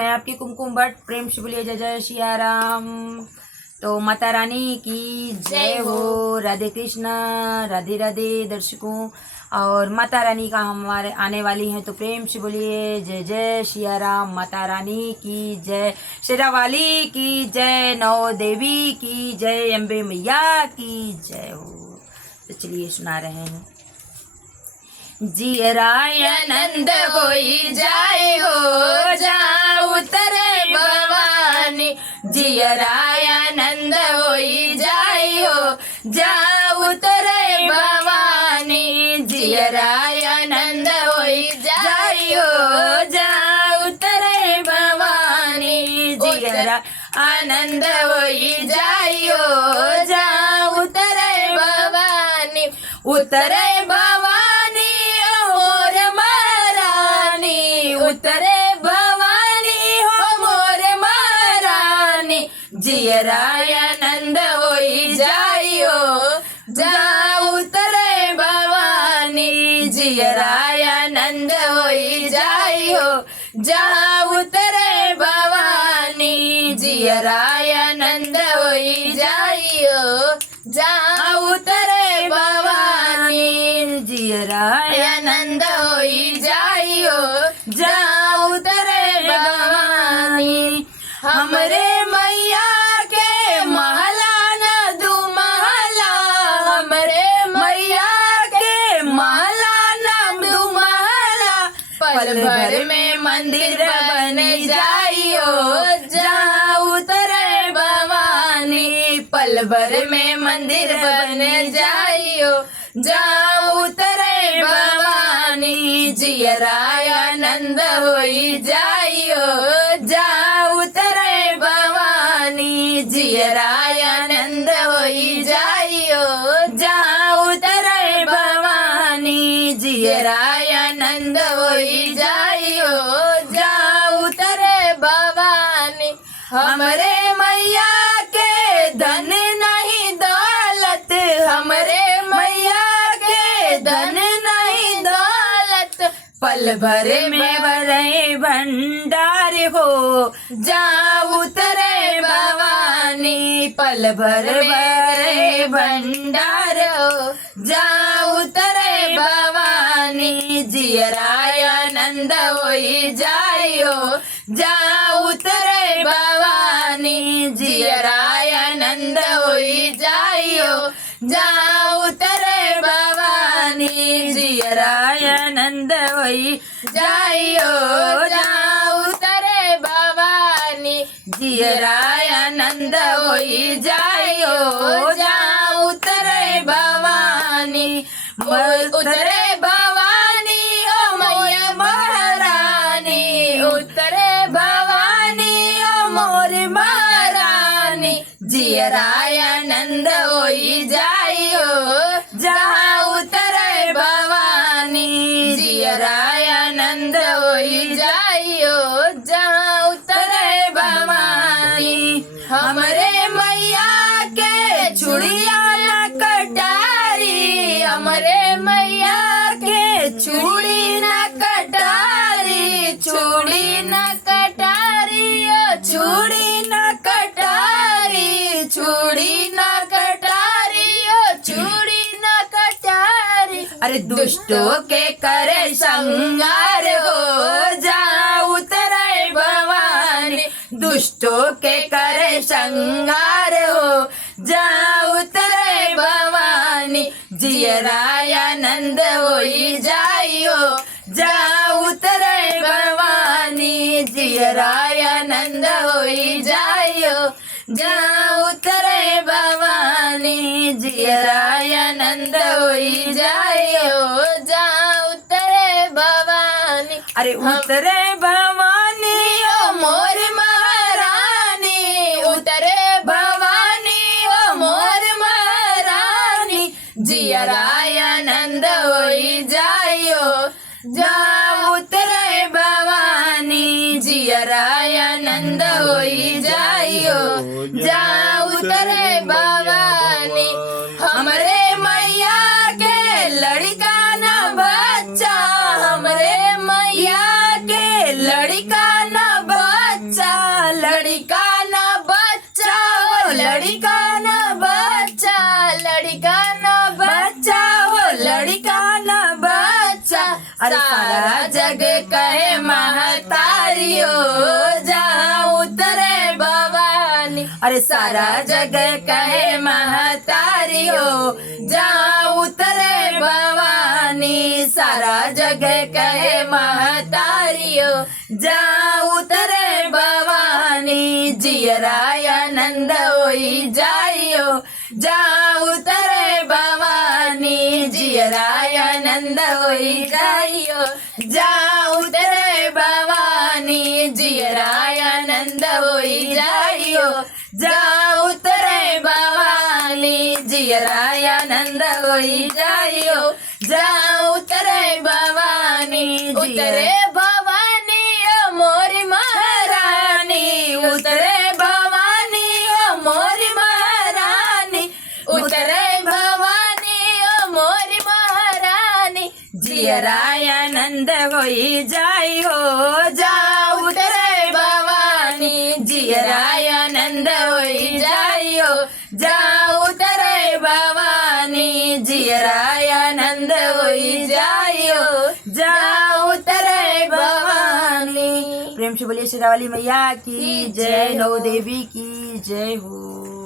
मैं आपकी कुमकुम भट्ट। प्रेम से बोलिए जय जय सिया राम। तो माता रानी की जय हो। राधे कृष्णा, राधे राधे दर्शकों। और माता रानी का हमारे आने वाली हैं, तो प्रेम से बोलिए जय जय सिया राम। माता रानी की जय, शेरावाली की जय, नौ देवी की जय, अम्बे मैया की जय हो। तो चलिए सुना रहे हैं। जियराय आनंद होई जाए हो, जा उतरे भवानी। जियराय आनंद होई जाए हो, जा उतरे भवानी। जियराय आनंद होई जाए हो, जा उतरे भवानी। जियरा आनंद होई जाए हो, जा उतरे भवानी। उतरे भवानी मोर महारानी, उतरे भवानी हो मोर महारानी। जियराय आनंद होई जाइयो, जा उतरे भवानी। जियराय आनंद होई जाइयो, जा उतरे भवानी। जियराय आनंद होई जाइयो, जा उतरे भवानी। जियराय आनंद होई जाइयो, जा उतरे भवानी। हमरे मैया के महला न दू महला, हमरे मैया के महला न दू महला। पल भर में मंदिर बन जाइयो, जा उतरे भवानी। पल भर में मंदिर बन जाइयो, जा उतरे भवानी। जियराय आनंद होई जाइयो, जा उतरे भवानी। जियराय आनंद होई जाइयो, जा उतरे भवानी। जियराय आनंद होई जाइयो, जा उतरे भवानी। हमरे मैया के धन नहीं दौलत, हमरे मैया के धन नहीं दौलत। पल भर में भरे भंडार हो, जा उतरे भवानी। पल भर भरे भंडार हो, जा उतरे भवानी। जियराय आनंद होई जाइयो, जा उतरे भवानी। जियराय आनंद होई जाइयो, जा उतरे भवानी। जियराय आनंद होई जाइयो, जा उतरे भवानी। जियराय आनंद होई जाइयो, जा उतरे भवानी। उतरे भवानी ओ मैया महारानी, उतरे भवानी ओ मोर महारानी। जियराय आनंद होई जाइयो, जा उतरे भवानी। जियराय आनंद होई जाइयो, जा उतरे भवानी। हमरे मैया के चूड़िया न कटारी, हमरे मैया के चूड़ी न कटारी। चूड़ी न कटारी ओ चूड़ी न कटारी, चूड़ी न कटारी ओ चूड़ी न कटारी। अरे दुष्टों के करे संगार हो, जा उतरे भवानी। दुष्टों के करे संगार हो, जा उतरे भवानी। जियराय आनंद होई जाइयो, जा उतरे भवानी। जियराय आनंद होई जाइयो, जा उतरे भवानी। जियराय आनंद होई जाइयो, जा उतरे भवानी। अरे उतरे भवानी ओ मोर महारानी, उतरे भवानी ओ मोर महारानी। जियराय आनंद होई जाइयो, जा उतरे भवानी। जियराय आनंद होई जाइयो, जा उतरे भवानी। हमरे मैया के लड़का न बच्चा, हमरे मैया के लड़का न बच्चा। हो जहाँ उतरे भवानी। अरे सारा जग कहे महतारी हो जहाँ उतरे भवानी। सारा जग कहे महतारी हो जहाँ उतरे भवानी। जियराय आनंद होई जाइयो जहाँ उतरे भवानी। जियराय आनंद होई जाइयो जहाँ उतरे भवानी। जियराय आनंद होई जाइयो जहाँ उतरे भवानी। जियराय आनंद होई जाइयो जहाँ उतरे भवानी। उतरे भवानी ओ मोरी महारानी। उतरे भवानी ओ मोरी महारानी। उतरे भवानी ओ मोरी महारानी। जियराय आनंद होई जाई हो जहाँ उतरे भवानी। जियराय आनंद होई जाई हो जहाँ उतरे भवानी। जियराय आनंद होई जाई हो जहाँ उतरे भवानी। प्रेम से बोलिए शेरावाली मैया की जय, नौ देवी की जय हो।